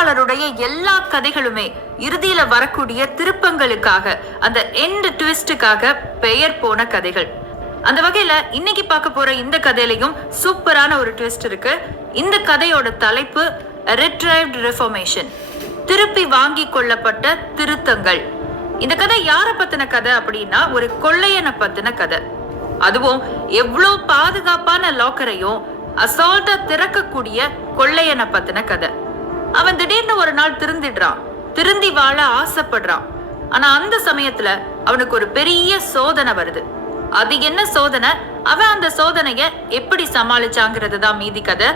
எழுத்தாளருடைய எல்லா கதைகளுமே இறுதியில வரக்கூடிய திருப்பங்களுக்காக, அந்த எண்ட் ட்விஸ்டுக்காக பெயர் போன கதைகள். அந்த வகையில இன்னைக்கு பார்க்க போற இந்த கதையிலையும் சூப்பரான ஒரு ட்விஸ்ட் இருக்கு. இந்த கதையோட தலைப்பு ரிட்ரைவ்ட் ரிஃபார்மேஷன், திருப்பி வாங்கி கொள்ளப்பட்ட திருத்தங்கள். இந்த கதை யார பத்தின கதை அப்படின்னா, ஒரு கொள்ளையனை பத்தின கதை. அதுவும் எவ்வளவு பாதுகாப்பான லாக்கரையும் அசால்ட்டா திறக்கக்கூடிய கொள்ளையனை பத்தின கதை. அவன் திடீர்னு ஒரு நாள் திருந்தி வாழ ஆசைப்படுறான். ஆனா அந்த சமயத்துல அவனுக்கு ஒரு பெரிய சோதனை வருது. அது என்ன சோதனை, அவன் அந்த சோதனைய எப்படி சமாளிச்சாங்கிறது தான் மீதி கதை.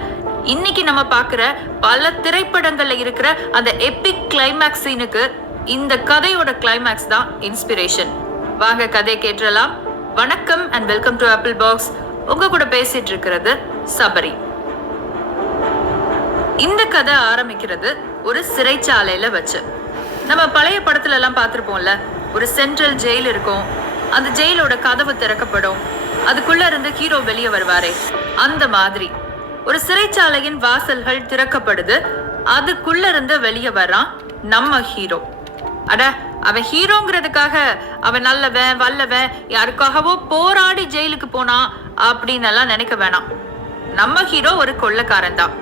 இன்னைக்கு நம்ம பாக்குற பல திரைப்படங்கள்ல இருக்கிற அந்த எபிக் கிளைமேக்ஸ் சீனுக்கு இந்த கதையோட கிளைமேக்ஸ் தான் இன்ஸ்பிரேஷன். வாங்க கதை கேட்கலாம். வணக்கம் and welcome to apple box. உங்க கூட பேசிட்டு இருக்கிறது சபரி. இந்த கதை ஆரம்பிக்கிறது ஒரு சிறைச்சாலையில வச்சு. நம்ம பழைய படத்துல எல்லாம் பார்த்திருப்போம்ல, ஒரு சென்ட்ரல் ஜெயில் இருக்கும். அந்த ஜெயிலோட கதவு திறக்கப்படும், அதுக்குள்ள இருந்து ஹீரோ வெளியே வருவாரே, அந்த மாதிரி ஒரு சிறைச்சாலையின் வாசல்கள் திறக்கப்படுது. அதுக்குள்ள இருந்து வெளியே வர்றான் நம்ம ஹீரோ. அட, அவன் ஹீரோங்கிறதுக்காக அவன் நல்லவன் வல்லவன் யாருக்காகவோ போராடி ஜெயிலுக்கு போனான் அப்படின்னு எல்லாம் நினைக்க வேணாம். நம்ம ஹீரோ ஒரு கொள்ளைக்காரன் தான்.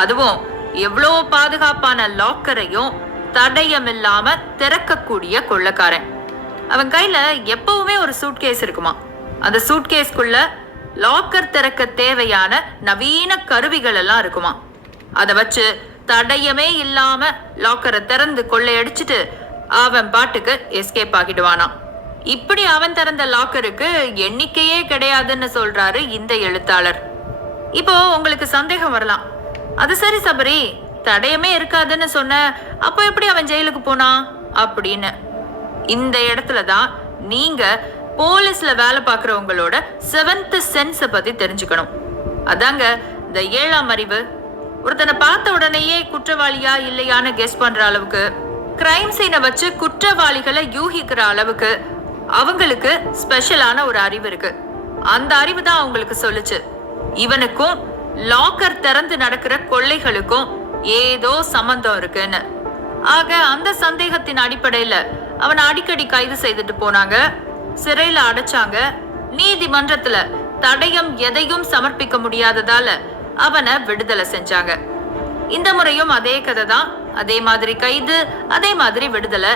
அதுவும் எவ்வளோ பாதுகாப்பான லாக்கரையும் தடயம் இல்லாம திறக்கக்கூடிய கொள்ளைக்காரன். அவன் கையில எப்பவுமே ஒரு சூட்கேஸ் இருக்குமா. அந்த சூட்கேஸ்க்குள்ள லாக்கர் திறக்க தேவையான நவீன கருவிகள் எல்லாம் இருக்குமா. அதை வச்சு தடயமே இல்லாம லாக்கரை திறந்து கொள்ளையடிச்சிட்டு அவன் பாட்டுக்கு எஸ்கேப் ஆகிடுவானாம். இப்படி அவன் திறந்த லாக்கருக்கு எண்ணிக்கையே கிடையாதுன்னு சொல்றாரு இந்த எழுத்தாளர். இப்போ உங்களுக்கு சந்தேகம் வரலாம், அது சரி சபரி, தடயமே இருக்காதுன்னு சொன்ன, அப்போ எப்படி அவன் ஜெயிலுக்கு போனான் அப்படின்னு. இந்த இடத்துலதான் நீங்க போலீஸ்ல வேலை பார்க்கறவங்களோட 7th சென்ஸை பத்தி தெரிஞ்சுக்கணும். அதாங்க இந்த 7ஆம் அறிவு. ஒருத்தனை பார்த்த உடனேயே குற்றவாளியா இல்லையான்னு கெஸ் பண்ற அளவுக்கு, கிரைம் சீனை வச்சு குற்றவாளிகளை யூகிக்கிற அளவுக்கு அவங்களுக்கு ஸ்பெஷலான ஒரு அறிவு இருக்கு. அந்த அறிவு தான் அவங்களுக்கு சொல்லுச்சு, இவனுக்கும் லாக்கர் திறந்து நடக்கிற கொள்ளைகளுக்கும் ஏதோ சம்பந்தம் இருக்குன்னு. ஆக அந்த சந்தேகத்தின் அடிப்படையில அவனை அடிக்கடி கைது செய்துட்டு போனாங்க, சிறையில அடைச்சாங்க. நீதிமன்றத்துல தடயம் எதையும் சமர்ப்பிக்க முடியாததால அவனை விடுதலை செஞ்சாங்க. இந்த முறையும் அதே கதை தான். அதே மாதிரி கைது, அதே மாதிரி விடுதலை.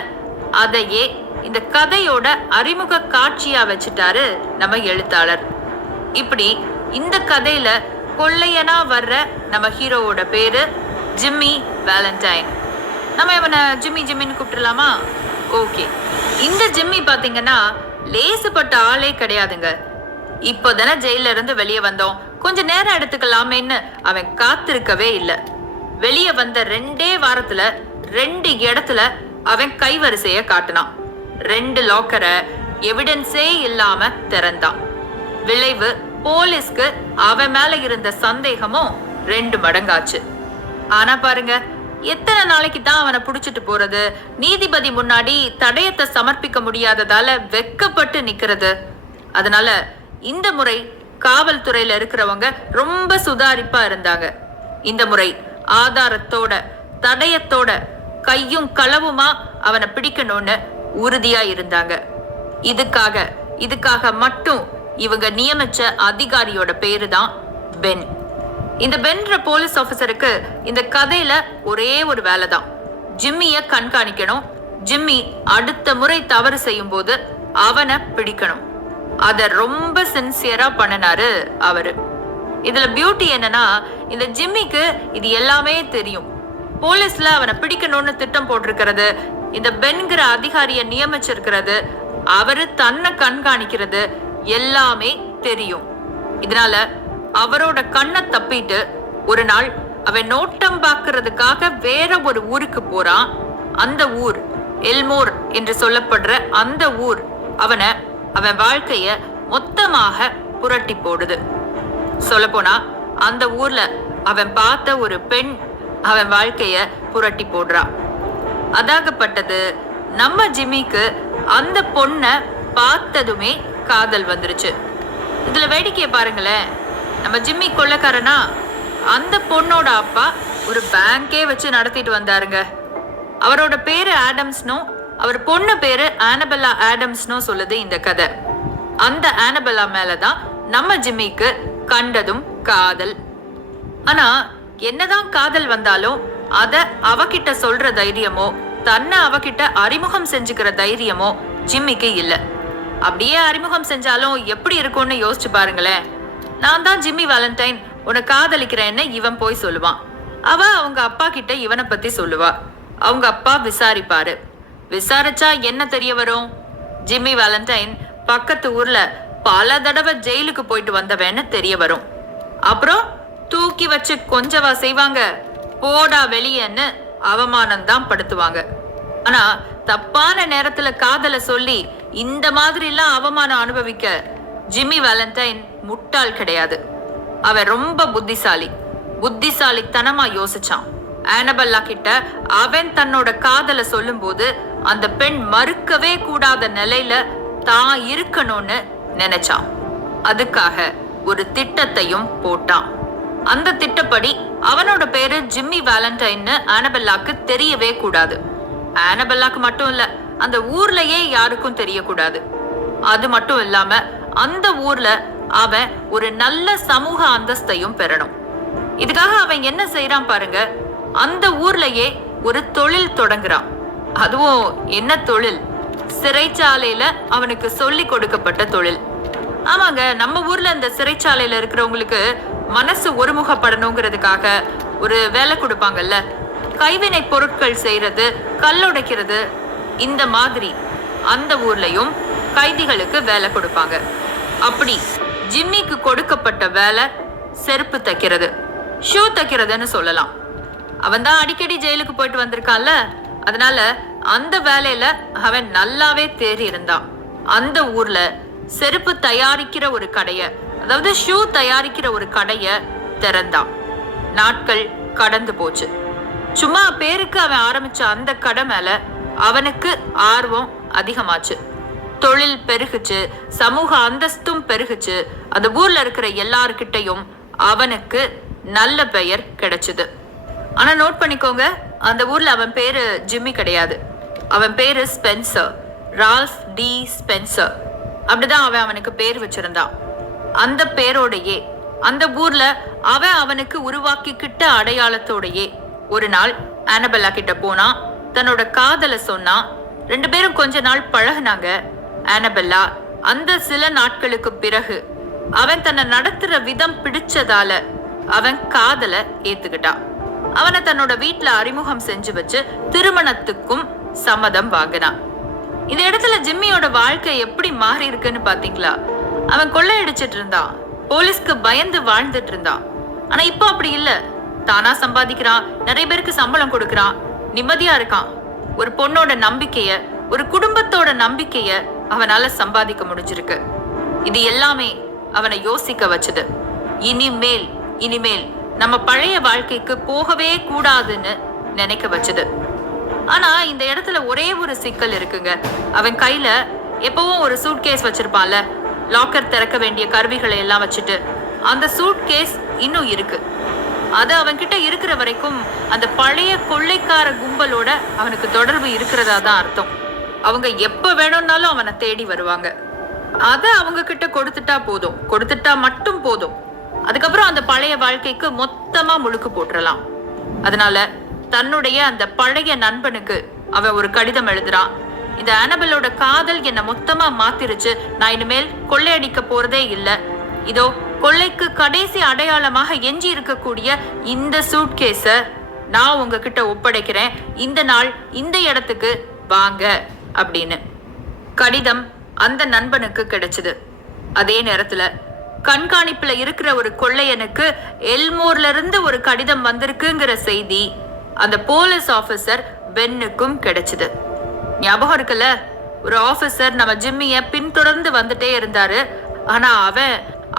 அதையே இந்த கதையோட அறிமுக காட்சியா வச்சுட்டாரு நம்ம எழுத்தாளர். இப்படி இந்த கதையில கொள்ளையனா வர்ற நம்ம ஹீரோவோட பேரு ஜிம்மி வேலண்டைன். நம்ம இவனை ஜிம்மின்னு கூப்பிட்டுலாமா? ஓகே. இந்த ஜிம்மி பாத்தீங்கன்னா லேசுப்பட்ட ஆளே கிடையாதுங்க. இப்போதானே ஜெயில இருந்து வெளியே வந்தோம், கொஞ்ச நேரம் எடுத்துக்கலாமேன்னு அவன் காத்திருக்கவே இல்லை. வெளியே வந்த 2 வாரத்துல 2 இடத்துல அவன் கைவரிசைய காட்டினான். 2 லாக்கரை எவிடன்ஸே இல்லாம திறந்தான். விளைவு போலீஸ்க்கு அவன் மேல இருந்த சந்தேகமும் 2 மடங்காச்சு. ஆனா பாருங்க, எத்தனை நாளைக்கு தான் அவனை புடிச்சிட்டு போறது, நீதிபதி முன்னாடி தடயத்தை சமர்ப்பிக்க முடியாததால வெக்கப்பட்டு நிக்கிறது. அதனால இந்த முறை காவல்துறையில இருக்கிறவங்க ரொம்ப சுதாரிப்பா இருந்தாங்க. இந்த முறை ஆதாரத்தோட தடயத்தோட கையும் களவுமா அவனை பிடிக்கணும்னு உறுதியா இருந்தாங்க. இதுக்காக மட்டும் இவங்க நியமிச்ச அதிகாரியோட பேரு தான் பென். இந்த பென்ற போலீஸ் ஆபீசருக்கு இந்த கதையில ஒரே ஒரு வேலை தான், ஜிம்மிய கண்காணிக்கணும். ஜிம்மி அடுத்த முறை தவறு செய்யும் போது அவனை பிடிக்கணும். அத ரொம்ப சின்சியரா பண்ணினாரு அவரு. இதுல பியூட்டி என்னன்னா, இந்த ஜிம்மிக்கு இது எல்லாமே தெரியும். போலீஸ்ல அவனை பிடிக்கணும்னு திட்டம் போட்டிருக்கிறது, இந்த பென்கிற அதிகாரிய நியமிச்சிருக்கிறது, அவரு தன்னை கண்காணிக்கிறது எல்லாமே தெரியும். இதனால அவரோட கண்ணை தப்பிட்டு ஒரு நாள் அவன் நோட்டம் பார்க்கறதுக்காக வேற ஒரு ஊருக்கு போறான். அந்த ஊர் எல்மோர் என்று சொல்லப்படுற அந்த ஊர் அவன் வாழ்க்கைய மொத்தமாக புரட்டி போடுது. சொல்ல போனா அந்த ஊர்ல அவன் பார்த்த ஒரு பெண் அவன் வாழ்க்கைய புரட்டி போடுறான். அதாகப்பட்டது நம்ம ஜிம்மிக்கு அந்த பொண்ணை பார்த்ததுமே காதல் வந்துருச்சு. இதுல வேடிக்கையை பாருங்களேன், நம்ம ஜிம்மி கொள்ளைக்காரனா, அந்த பொண்ணோட அப்பா ஒரு பேங்கே வச்சு நடத்திட்டு வந்தாருங்க. அவரோட பேரு ஆடம்ஸ்னும் அவர் பொண்ணு பேரு ஆனபெல்லா ஆடம்ஸ்னும் சொல்லுது இந்த கதை. அந்த ஆனபெல்லா மேலதான் நம்ம ஜிம்மிக்கு கண்டதும் காதல். ஆனா என்னதான் காதல் வந்தாலும் அத அவகிட்ட சொல்ற தைரியமோ தன்னை அவகிட்ட அறிமுகம் செஞ்சுக்கிற தைரியமோ ஜிம்மிக்கு இல்ல. அப்படியே அறிமுகம் செஞ்சாலும் எப்படி இருக்கும்னு யோசிச்சு பாருங்களேன். நான் தான் ஜிம்மி வேலண்டைன், உன்னை காதலிக்கிறேன்னு இவன் போய் சொல்லுவான். அவ அவங்க அப்பா கிட்ட இவனை பத்தி சொல்லுவா. அவங்க அப்பா விசாரிப்பாரு. விசாரிச்சா என்ன தெரிய வரும்? ஜிம்மி வேலண்டைன் பக்கத்து ஊர்ல பல தடவை ஜெயிலுக்கு போயிட்டு வந்தவன்னு தெரிய வரும். அப்புறம் தூக்கி வச்சு கொஞ்சவா செய்வாங்க, போடா வெளியேன்னு அவமானம் தான் படுத்துவாங்க. ஆனா தப்பான நேரத்துல காதல சொல்லி இந்த மாதிரி எல்லாம் அவமானம் அனுபவிக்க ஜிம்மி வேலண்டைன் முட்டாள் கிடையாது. அவன் ரொம்ப புத்திசாலித்தனமா யோசிச்சான். ஆனபெல்லா கிட்ட அவன் தன்னோட காதல சொல்லும் போது அந்த பெண் மறுக்கவே கூடாத நிலையில தான் இருக்கணும்னு நினைச்சான். அதுக்காக ஒரு திட்டத்தையும் போட்டான். அந்த திட்டப்படி அவனோட பேரு ஜிம்மி வேலண்டைன்னு ஆனபெல்லாக்கு தெரியவே கூடாது. ஆனபெல்லாக்கு மட்டும் இல்ல, அந்த ஊர்லயே யாருக்கும் தெரியக்கூடாது. அது மட்டும் இல்லாம அந்த ஊர்ல அவன் ஒரு நல்ல சமூக அந்தஸ்தையும் பெறணும். இதுக்காக அவன் என்ன செய்யறான் பாருங்க. அந்த ஊர்லயே ஒரு தொழில் தொடங்குறான். அதுவும் என்ன தொழில்? சிறைச்சாலையில அவனுக்கு சொல்லி கொடுக்கப்பட்ட தொழில். ஆமாங்க, நம்ம ஊர்ல இந்த சிறைச்சாலையில இருக்கிறவங்களுக்கு மனசு ஒருமுகப்படணுங்கிறதுக்காக ஒரு வேலை கொடுப்பாங்கல்ல, கைவினை பொருட்கள் செய்யறது, கல்லுடைக்கிறது, இந்த மாதிரி அந்த ஊர்லயும் கைதிகளுக்கு வேலை கொடுப்பாங்க. அப்படி ஜிம்மிக்கு கொடுக்கப்பட்ட வேலை செருப்பு தைக்கிறது, ஷூ தைக்கிறதுன்னு சொல்லலாம். அவன் தான் அடிக்கடி ஜெயிலுக்கு போயிட்டு வந்திருக்கான்ல, அதனால அந்த வேலையில அவன் நல்லாவே தேறி இருந்தான். அந்த ஊர்ல செருப்பு தயாரிக்கிற ஒரு கடைய, அதாவது ஷூ தயாரிக்கிற ஒரு கடைய திறந்தான். நாட்கள் கடந்து போச்சு. சும்மா பேருக்கு அவன் ஆரம்பிச்ச அந்த கடை மேல அவனுக்கு ஆர்வம் அதிகமாச்சு. தொழில் பெருகுச்சு, சமூக அந்தஸ்தும் பெருகுச்சு. அந்த ஊர்ல இருக்கிற எல்லார்கிட்டையும் அவனுக்கு நல்ல பெயர் கிடைச்சது. ஆனா நோட் பண்ணிக்கோங்க, அந்த ஊர்ல அவன் பேரு ஜிம்மி கிடையாது. அவன் பேரு ஸ்பென்சர், ரால்ஃப் டி ஸ்பென்சர். அப்படிதான் அவனுக்கு பேர் வச்சிருந்தான். அந்த பேரோடையே அந்த ஊர்ல அவனுக்கு உருவாக்கிக்கிட்ட அடையாளத்தோடையே ஒரு நாள் ஆனபெல்லா கிட்ட போனா, தன்னோட காதல சொன்னா. 2 பேரும் கொஞ்ச நாள் பழகுனாங்க. ஆனபெல்லா அந்த சில நாட்களுக்கு பிறகு அவன் தன்னை நடத்துற விதம் பிடிச்சதால அவன் காதல ஏத்துக்கிட்டான். அவனை தன்னோட வீட்டுல அறிமுகம் செஞ்சு வச்சு திருமணத்துக்கும் சம்மதம் வாங்கினான். இந்த இடத்துல ஜிம்மியோட வாழ்க்கை எப்படி மாறி இருக்குன்னு பாத்தீங்களா? அவன் கொள்ளையடிச்சிட்டு இருந்தான், போலீஸ்க்கு பயந்து வாழ்ந்துட்டு இருந்தான். ஆனா இப்போ அப்படி இல்ல. தானா சம்பாதிக்கிறான், நிறைய பேருக்கு சம்பளம் கொடுக்கறான், நிம்மதியா இருக்கான். ஒரு பொண்ணோட நம்பிக்கைய, ஒரு குடும்பத்தோட நம்பிக்கைய அவனால சம்பாதிக்க முடிஞ்சிருக்கு. இது எல்லாமே அவனை யோசிக்க வச்சது. இனிமேல் நம்ம பழைய வாழ்க்கைக்கு போகவே கூடாதுன்னு நினைக்க வச்சது. ஆனா இந்த இடத்துல ஒரே ஒரு சிக்கல் இருக்குங்க. அவன் கையில எப்பவும் ஒரு சூட்கேஸ் வச்சிருப்பான்ல, லாக்கர் திறக்க வேண்டிய கருவிகளை எல்லாம் வச்சுட்டு. அந்த சூட்கேஸ் இன்னும் இருக்கு. அது அவன்கிட்ட இருக்கிற வரைக்கும் அந்த பழைய கொள்ளைக்கார கும்பலோட அவனுக்கு தொடர்பு இருக்கிறதா தான் அர்த்தம். அவங்க எப்ப வேணும்னாலும் அவனை தேடி வருவாங்க. அத அவங்க கிட்ட கொடுத்துட்டா மட்டும் போதும். அதுக்கப்புறம் அந்த பழைய வாழ்க்கைக்கு மொத்தமா முழுக்கு போட்டுறலாம். அதனால தன்னுடைய அந்த பழைய நண்பனுக்கு அவன் ஒரு கடிதம் எழுதுறான். இந்த ஆனபெல்லோட காதல் என்ன மொத்தமா மாத்திருச்சு, நான் இனிமேல் கொள்ளையடிக்க போறதே இல்ல. இதோ கொள்ளைக்கு கடைசி அடையாளமாக எஞ்சி இருக்கக்கூடிய இந்த சூட்கேஸ நான் உங்ககிட்ட ஒப்படைக்கிறேன். இந்த நாள் இந்த இடத்துக்கு வாங்க அப்படின்னு கடிதம் அந்த நண்பனுக்கு கிடைச்சது. அதே நேரத்துல கண்காணிப்புல இருக்கிற ஒரு கொள்ளையனுக்கு எல்மோர்ல இருந்து ஒரு கடிதம் வந்திருக்குங்கிற செய்தி அந்த போலீஸ் ஆபீசர் பென்னுக்கும் கிடைச்சது. ஞாபகம் இருக்குல்ல, ஒரு ஆபீசர் நம்ம ஜிம்மிய பின்தொடர்ந்து வந்துட்டே இருந்தாரு. ஆனா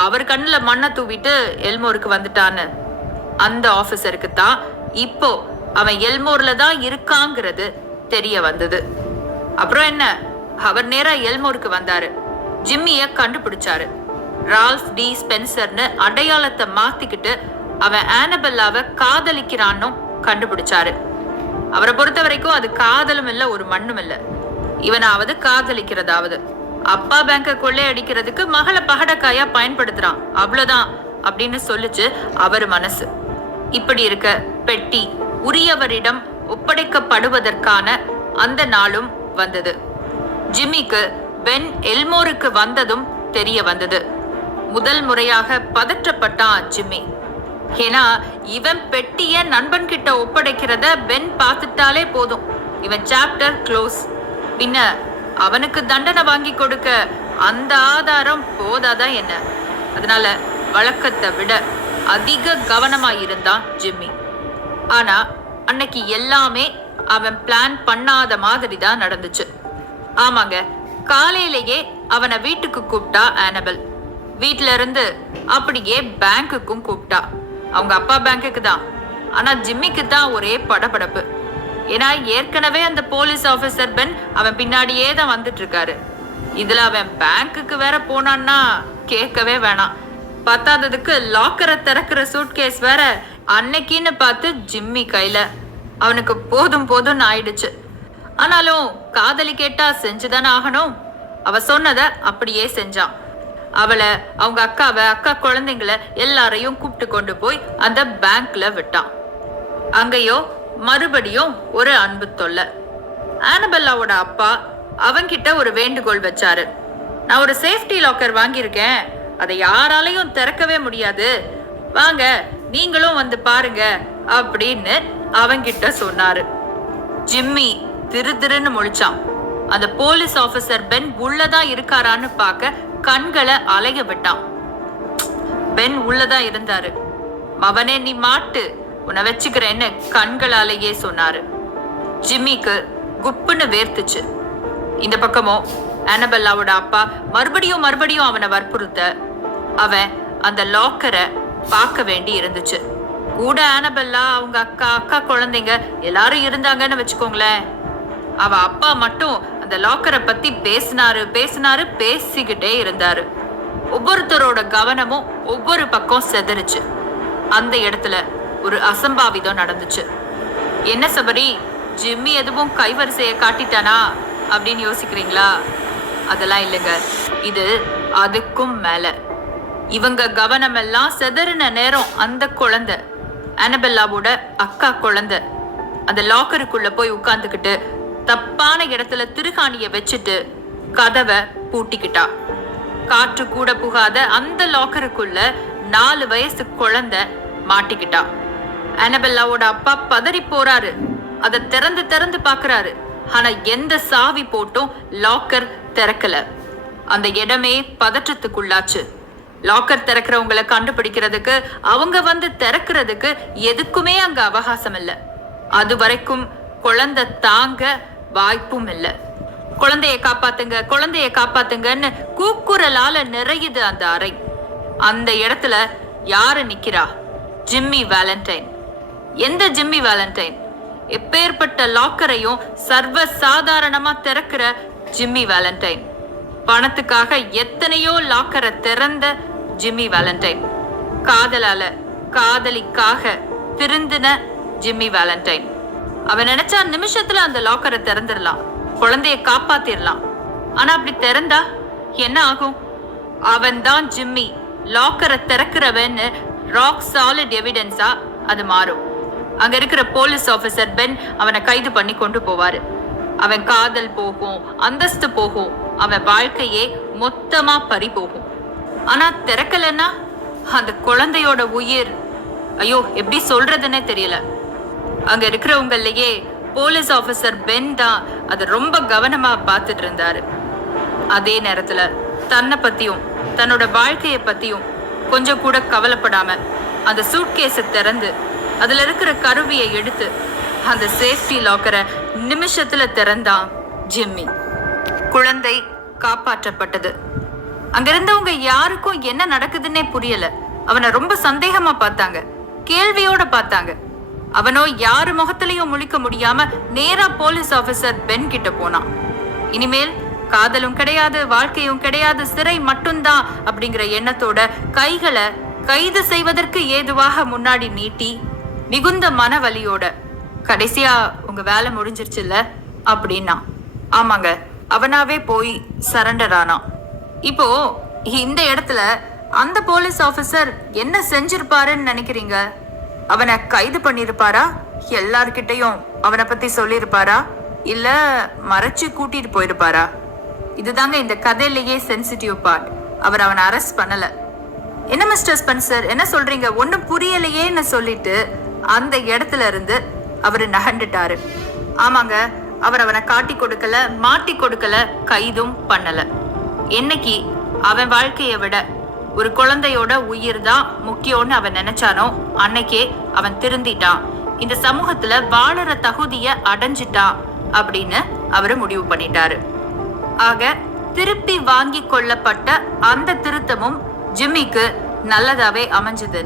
அவர் கண்ணுல மண்ணை தூவிட்டு எல்மோருக்கு வந்துட்டான்னு. அந்த ஆபீசருக்கு தான் இப்போ அவன் எல்மோர்ல தான் இருக்காங்கிறது தெரிய வந்தது. அப்புறம் என்ன, அவர் நேரா எல்மோருக்கு வந்தாரு. ஜிம்மிய கண்டுபிடிச்சாரு. ரால்ஃப் டி ஸ்பென்சர்னு அடையாளத்தை மாத்திக்கிட்டு அவன் ஆனபெல்லாவை காதலிக்கிறான்னு கண்டுபிடிச்சாரு. அவரை பொறுத்த வரைக்கும் அது காதலும் இல்ல, ஒரு மண்ணும் இல்ல. இவனாவது காதலிக்கிறதாவது, அப்பா பேங்க கொள்ளை அடிக்கிறதுக்கு மகளை பகடக்காயா பயன்படுத்துறான், அவ்வளவுதான் அப்படின்னு சொல்லிச்சு அவர் மனசு. இப்படி இருக்க பெட்டி உரியவரிடம் ஒப்படைக்கப்படுவதற்கான அந்த நாளும் வந்தது. ஜிம்மிக்கு பென் எல்மோருக்கு வந்ததும் தெரிய வந்தது. முதல் முறையாக பதற்றப்பட்டான் ஜிம்மி. ஏன்னா இவன் பெட்டிய நண்பன் கிட்ட ஒப்படைக்கிறத பென் பார்த்துட்டாலே போதும், இவன் சாப்டர் க்ளோஸ். பின்ன அவனுக்கு தண்டனை வாங்கி கொடுக்க அந்த ஆதாரம் போதாதான் என்ன? அதனால வழக்கத்தை விட அதிக கவனமாயிருந்தான் ஜிம்மி. ஆனா அன்னைக்கு எல்லாமே அவன் பிளான் பண்ணாத மாதிரி தான் நடந்துச்சு. ஆமாங்க, காலையிலேயே அவனை வீட்டுக்கு கூப்பிட்டா ஆனபெல். வீட்டுல இருந்து அப்படியே பேங்குக்கும் கூப்பிட்டா. அவங்க அப்பா பேங்குக்கு தான். ஆனா ஜிம்மிக்கு தான் ஒரே படபடப்பு. ஏன்னா ஏற்கனவே அந்த போலீஸ் ஆபீசர் பென் அவன் பின்னாடியே தான் வந்துட்டு இருக்காரு. இதுல அவன் பேங்குக்கு வேற போனான்னா கேட்கவே வேணாம். பத்தாததுக்கு லாக்கரை திறக்கிற சூட்கேஸ் வேற அன்னைக்குன்னு பார்த்து ஜிம்மி கையில. அவனுக்கு போதும் போதும்னு ஆயிடுச்சு. ஆனாலும் காதலி கேட்டா செஞ்சுதானே ஆகணும். அவ சொன்னத அப்படியே செஞ்சான். அவளை, அவங்க அக்காவை, அக்கா குழந்தைங்களை எல்லாரையும் கூப்பிட்டு கொண்டு போய் அந்த பேங்க்ல விட்டான். அங்கேயோ மறுபடியும் ஒரு அன்பு தொல்லை. ஆனபெல்லாவோட அப்பா அவன்கிட்ட ஒரு வேண்டுகோள் வச்சாரு. நான் ஒரு சேஃப்டி லாக்கர் வாங்கியிருக்கேன், அதை யாராலையும் திறக்கவே முடியாது, வாங்க நீங்களும் வந்து பாருங்க அப்படின்னு அவன்கிட்ட சொன்னாரு. ஜிம்மி திரு திருன்னு முழிச்சான். அந்த போலீஸ் ஆபீசர் பென் உள்ளதான் இருக்காரான்னு பார்க்க கண்களை அலைய விட்டான். பென் உள்ளதான் இருந்தாரு. மவனே நீ மாட்டு, உன்னை வச்சுக்கிறேன்னு கண்களாலேயே சொன்னாரு. ஜிம்மிக்கு குப்புன்னு வேர்த்துச்சு. இந்த பக்கமோ ஆனபெல்லாவோட அப்பா மறுபடியும் அவனை வற்புறுத்த அவன் அந்த லாக்கரை பார்க்க வேண்டி இருந்துச்சு. கூட ஆனபெல்லா, அவங்க அக்கா குழந்தைங்க எல்லாரும் இருந்தாங்கன்னு வச்சுக்கோங்களேன். அவ அப்பா மட்டும் அந்த லாக்கரை பத்தி பேசிக்கிட்டே இருந்தாரு. ஒவ்வொருத்தரோட கவனமும் ஒவ்வொரு பக்கம் செதறிச்சு. அந்த இடத்துல ஒரு அசம்பாவிதம் நடந்துச்சு. என்ன சபரி, ஜிம்மி எதுவும் கைவரிசையை காட்டிட்டானா அப்படின்னு யோசிக்கிறீங்களா? அதெல்லாம் இல்லைங்க, இது அதுக்கும் மேல. இவங்க கவனம் எல்லாம் செதறின நேரம் அந்த குழந்தை, ஆனபெல்லாவோட அக்கா குழந்தை, அந்த லாக்கருக்குள்ள போய் உட்கார்ந்துக்கிட்டு தப்பான இடத்துல திருகாணிய வச்சுட்டு கதவை பூட்டிக்கிட்டா. காற்று கூட புகாத அந்த லாக்கருக்குள்ள 4 வயசு குழந்தை மாட்டிக்கிட்டா. ஆனபெல்லாவோட அப்பா பதறி போறாரு. அதை திறந்து பாக்குறாரு. ஆனா எந்த சாவி போட்டும் லாக்கர் திறக்கல. அந்த இடமே பதற்றத்துக்குள்ளாச்சு. லாக்கர் திறக்கிறவங்களை கண்டுபிடிக்கிறதுக்கு, அவங்க வந்து திறக்கிறதுக்கு எதுக்குமே அங்க அவகாசம் இல்லை. அது வரைக்கும் குழந்தை தாங்க வாய்ப்பும் இல்லை. குழந்தைய காப்பாத்துங்கன்னு கூக்குரலால நிறையுது அந்த அறை. அந்த இடத்துல யாரு நிக்கிறா? Jimmy Valentine. எந்த ஜிம்மி வேலண்டைன்? எப்பேற்பட்ட லாக்கரையும் சர்வ சாதாரணமா திறக்கிற ஜிம்மி வேலண்டைன். பணத்துக்காக எத்தனையோ லாக்கரை திறந்த ஜிம்மி வேலண்டைன். காதலால, காதலிக்காக திருந்தின ஜிம்மி வேலண்டைன். அவன் நினைச்சா நிமிஷத்துல அந்த லாக்கரை திறந்துடலாம், குழந்தைய காப்பாத்திரலாம். ஆனா அப்படி திறந்தா என்ன ஆகும்? அவன் தான் ஜிம்மி, லாக்கரை திறக்கிறவன்னு ராக் சாலிட் எவிடன்ஸா அது மாறும். அங்க இருக்கிற போலீஸ் ஆபீசர் பென் அவனை கைது பண்ணி கொண்டு போவாரு. அவன் காதல் போகும், அந்தஸ்து போகும், அவன் வாழ்க்கையே மொத்தமா பறி போகும். ஆனா திறக்கலன்னா அந்த குழந்தையோட உயிர், ஐயோ எப்படி சொல்றதுன்னே தெரியல. அங்க இருக்கிறவங்களையே போலீஸ் ஆபீசர் பென் தான் அதை ரொம்ப கவனமா பார்த்துட்டு இருந்தாரு. அதே நேரத்துல தன்னை பத்தியும் தன்னோட வாழ்க்கைய பத்தியும் கொஞ்சம் கூட கவலைப்படாம அந்த சூட்கேஸை திறந்து அதுல இருக்கிற கருவியை எடுத்து அந்த சேஃப்டி லாக்கரை நிமிஷத்துல திறந்தான் ஜிம்மி. குழந்தை காப்பாற்றப்பட்டது. அங்க இருந்தவங்க யாருக்கும் என்ன நடக்குதுன்னே புரியல. அவனை ரொம்ப சந்தேகமா பார்த்தாங்க, கேள்வியோட பார்த்தாங்க. அவனோ யாரு முகத்திலையும் முழிக்க முடியாம நேரா போலீஸ் ஆபீசர் பென் கிட்ட போனான். இனிமேல் காதலும் கிடையாது, வாழ்க்கையும் கிடையாது, சிறை மட்டும்தான் அப்படிங்கிற எண்ணத்தோட கைகளை கைது செய்வதற்கு ஏதுவாக முன்னாடி நீட்டி மிகுந்த மனவலியோட கடைசியா உங்க வேலை முடிஞ்சிருச்சுல்ல அப்படின்னா. ஆமாங்க, அவனாவே போய் சரண்டர் ஆனான். இப்போ இந்த இடத்துல அந்த போலீஸ் ஆபீசர் என்ன செஞ்சிருப்பாருன்னு நினைக்கிறீங்க? அவனை கைது பண்ணிருப்பாரா? எல்லார்கிட்டையும் அவனை பத்தி சொல்லிருப்பாரா? இல்ல மறைச்சு கூட்டிட்டு போயிருப்பாரா? இதுதாங்க இந்த கதையிலேயே சென்சிட்டிவ் பார்ட். அவர் அவனை அரெஸ்ட் பண்ணல. என்ன மிஸ்டர் ஸ்பென்சர், என்ன சொல்றீங்க? ஒன்னும் புரியலையேன்னு சொல்லிட்டு அந்த இடத்துல இருந்து அவரு நகண்டுட்டாரு. ஆமாங்க, அவர் அவனை காட்டி கொடுக்கல, மாட்டி கொடுக்கல, கைதும் பண்ணல. என்னைக்கு அவன் வாழ்க்கையை விட ஒரு குழந்தையோட உயிர் தான் முக்கியம்னு அவன் நினைச்சானோ அன்னைக்கே அவன் திருந்திட்டான், இந்த சமூகத்துல வாழற தகுதிய அடைஞ்சிட்டான் அப்படின்னு அவரு முடிவு பண்ணிட்டாரு. ஆக திருப்பி வாங்கி கொள்ளப்பட்ட அந்த திருத்தமும் ஜிம்மிக்கு நல்லதாவே அமைஞ்சது.